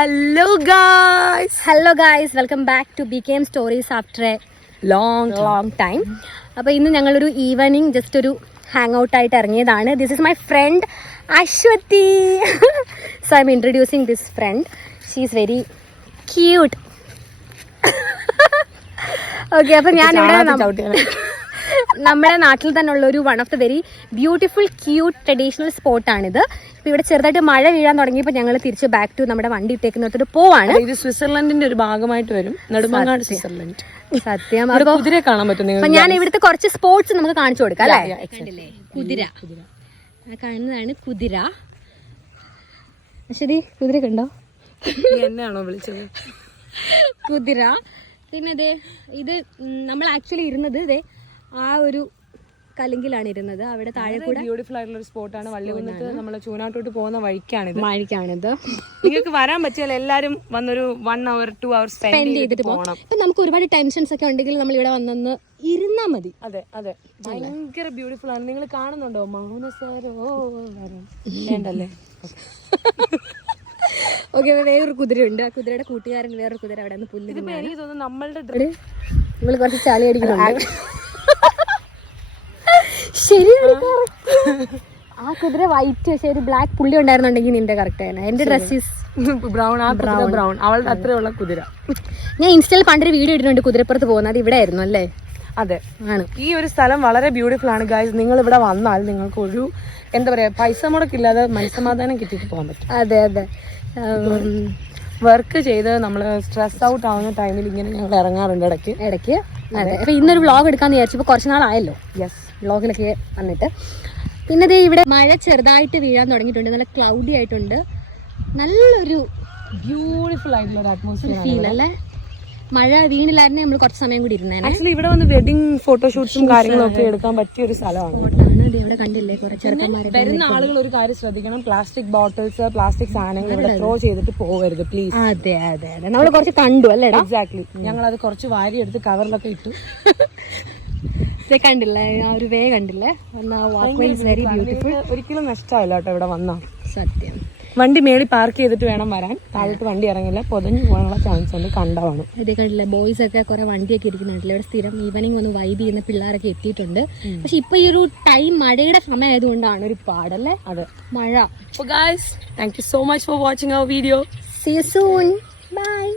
Hello guys, welcome back to BKM Stories after a long time. അപ്പോൾ ഇന്ന് ഞങ്ങളൊരു evening just ഒരു hang out ആയിട്ട് ഇറങ്ങിയതാണ്. This is my friend Aswathi. So I am introducing this friend. She is very cute. Okay, അപ്പോൾ ഞാനിവിടെ നമ്മുടെ നാട്ടിൽ തന്നെ ഉള്ള ഒരു one of the very beautiful cute traditional സ്പോട്ടാണിത്. ഇപ്പോൾ ഇവിടെ ചെറുതായിട്ട് മഴ വീഴാൻ തുടങ്ങിയപ്പോൾ ഞങ്ങൾ തിരിച്ച് ബാക്ക് ടു നമ്മുടെ വണ്ടി ഇട്ടേക്കുന്നിടത്തോട്ട് പോവാണ്. ഇത് സ്വിറ്റ്സർലൻഡിന്റെ ഒരു ഭാഗമായിട്ട് വരും. നെടുമങ്ങാട് സ്വിറ്റ്സർലൻഡ്. സത്യം. കുതിരയെ കാണാൻ പറ്റും. അപ്പൊ ഞാൻ ഇവിടുത്തെ കുറച്ച് സ്പോർട്സ് നമുക്ക് കാണിച്ചു കൊടുക്കാം അല്ലേ? കണ്ടില്ലേ, കുതിര. കാണുന്നതാണ് കുതിര. ശരി, കുതിര കണ്ടോ? എന്നെയാണോ വിളിച്ചത്? കുതിര. പിന്നെ അതെ, ഇത് നമ്മൾ ആക്ച്വലി ഇരുന്നത് ഇതേ ആ ഒരു കലിങ്കിലാണ് ഇരുന്നത്. അവിടെ താഴെ കൂടെ ബ്യൂട്ടിഫുൾ ആയിട്ടുള്ള ഒരു സ്പോട്ടാണ്. വള്ളികുന്നത്ത് നമ്മൾ ചൂനാട്ടോട്ട് പോകുന്ന വഴിക്കാണിത്. നിങ്ങൾക്ക് വരാൻ പറ്റിയാൽ എല്ലാരും വന്നൊരു 1 hour 2 hours സ്പെൻഡ് ചെയ്തിട്ട് പോകണം. ഇപ്പൊ നമുക്ക് ഒരുപാട് ടെൻഷൻസ് ഒക്കെ ഉണ്ടെങ്കിൽ നമ്മൾ ഇവിടെ വന്നൊന്ന് ഇരുന്നാ മതി. അതെ അതെ, ഭയങ്കര ബ്യൂട്ടിഫുൾ ആണ്. നിങ്ങൾ കാണുന്നുണ്ടോ? മൗനസരോവരം വേണ്ടല്ലേ? ഓക്കെ, വേറൊരു കുതിരയുണ്ട്. ആ കുതിരയുടെ കൂട്ടുകാരൻ വേറൊരു കുതിര അവിടെ നിന്ന് പുല്ല്. എനിക്ക് തോന്നുന്നു നമ്മളുടെ നിങ്ങൾ കുറച്ച് ചളി അടിക്കുന്നുണ്ട്. ശരിയാണ്. ആ കുതിര വൈറ്റ് പക്ഷേ ഒരു ബ്ലാക്ക് പുള്ളി ഉണ്ടായിരുന്നുണ്ടെങ്കിൽ നിന്റെ കറക്റ്റ് ആണ്. എന്റെ ഡ്രസ് ഈസ് ബ്രൗൺ. ബ്രൗൺ അവളുടെ അത്രയുള്ള കുതിര. ഞാൻ ഇൻസ്റ്റയിൽ പണ്ടൊരു വീഡിയോ ഇട്ടിട്ടുണ്ട് കുതിരപ്പുറത്ത് പോകുന്നത്. ഇവിടെ ആയിരുന്നു അല്ലേ? അതെ, ആണ്. ഈ ഒരു സ്ഥലം വളരെ ബ്യൂട്ടിഫുൾ ആണ് ഗൈസ്. നിങ്ങൾ ഇവിടെ വന്നാൽ നിങ്ങൾക്ക് ഒരു എന്താ പറയാ, പൈസ മുടക്കില്ലാതെ മനസ്സമാധാനം കിട്ടിയിട്ട് പോകാൻ പറ്റും. അതെ അതെ. വർക്ക് ചെയ്ത് നമ്മൾ സ്ട്രെസ് ഔട്ട് ആവുന്ന ടൈമിൽ ഇങ്ങനെ ഞങ്ങൾ ഇറങ്ങാറുണ്ട് ഇടയ്ക്ക്. അതെ, അപ്പൊ ഇന്നൊരു വ്ളോഗ് എടുക്കാന്ന് വിചാരിച്ചപ്പോൾ കുറച്ച് നാളായല്ലോ വ്ളോഗിലൊക്കെ വന്നിട്ട്. പിന്നെ ദേ ഇവിടെ മഴ ചെറുതായിട്ട് വീഴാൻ തുടങ്ങിയിട്ടുണ്ട്. നല്ല ക്ലൗഡി ആയിട്ടുണ്ട്. നല്ലൊരു ബ്യൂട്ടിഫുൾ ആയിട്ടുള്ള ഒരു അറ്റ്മോസ്ഫിയർ ഫീൽ അല്ലേ? മഴ വീണില്ലായിരുന്നെ നമ്മൾ കുറച്ച് സമയം കൂടി ഇരുന്നേനെ. ആക്ച്വലി ഇവിടെ വന്ന് വെഡിങ് ഫോട്ടോഷൂട്ട്സും കാര്യങ്ങളും ഒക്കെ എടുക്കാൻ പറ്റിയ ഒരു സ്ഥലമാണ്. ഇവിടെ കണ്ടില്ലേ കുറെ ചെറുക്കന്മാരെ. വരുന്ന ആളുകൾ ഒരു കാര്യം ശ്രദ്ധിക്കണം, പ്ലാസ്റ്റിക് ബോട്ടിൽസ്, പ്ലാസ്റ്റിക് സാധനങ്ങൾ ഇവിടെ ത്രോ ചെയ്തിട്ട് പോകരുത് പ്ലീസ്. അതെ അതെ അതെ, നമ്മൾ കുറച്ച് കണ്ടു അല്ലേ? എക്സാക്ട്ലി. ഞങ്ങൾ അത് കുറച്ച് വാരി എടുത്ത് കവറിലൊക്കെ ഇട്ടു. കണ്ടില്ലേ ആ ഒരു വേ കണ്ടില്ലേ? Very beautiful. ഒരിക്കലും നഷ്ടമായില്ല കേട്ടോ ഇവിടെ വന്നാ. സത്യം. വണ്ടി മേളിൽ പാർക്ക് ചെയ്തിട്ട് വേണം വരാൻ. താഴോട്ട് വണ്ടി ഇറങ്ങില്ല, പൊതഞ്ഞു പോകാനുള്ള ചാൻസ് ഉണ്ട്. കണ്ടതാണ്. ഇതേ കണ്ടില്ല, ബോയ്സ് ഒക്കെ കുറെ വണ്ടിയൊക്കെ ഇരിക്കുന്നുണ്ടല്ലോ ഇവിടെ. സ്ഥിരം ഈവനിങ് ഒന്ന് വൈബ് ചെയ്യുന്ന പിള്ളേരൊക്കെ എത്തിയിട്ടുണ്ട്. പക്ഷെ ഇപ്പൊ ഈ ഒരു ടൈം മഴയുടെ സമയം ആയതുകൊണ്ടാണ് ഒരു പാടല്ലേ? അതെ, മഴ. So guys, thank you so much for watching our video. See you soon. Bye.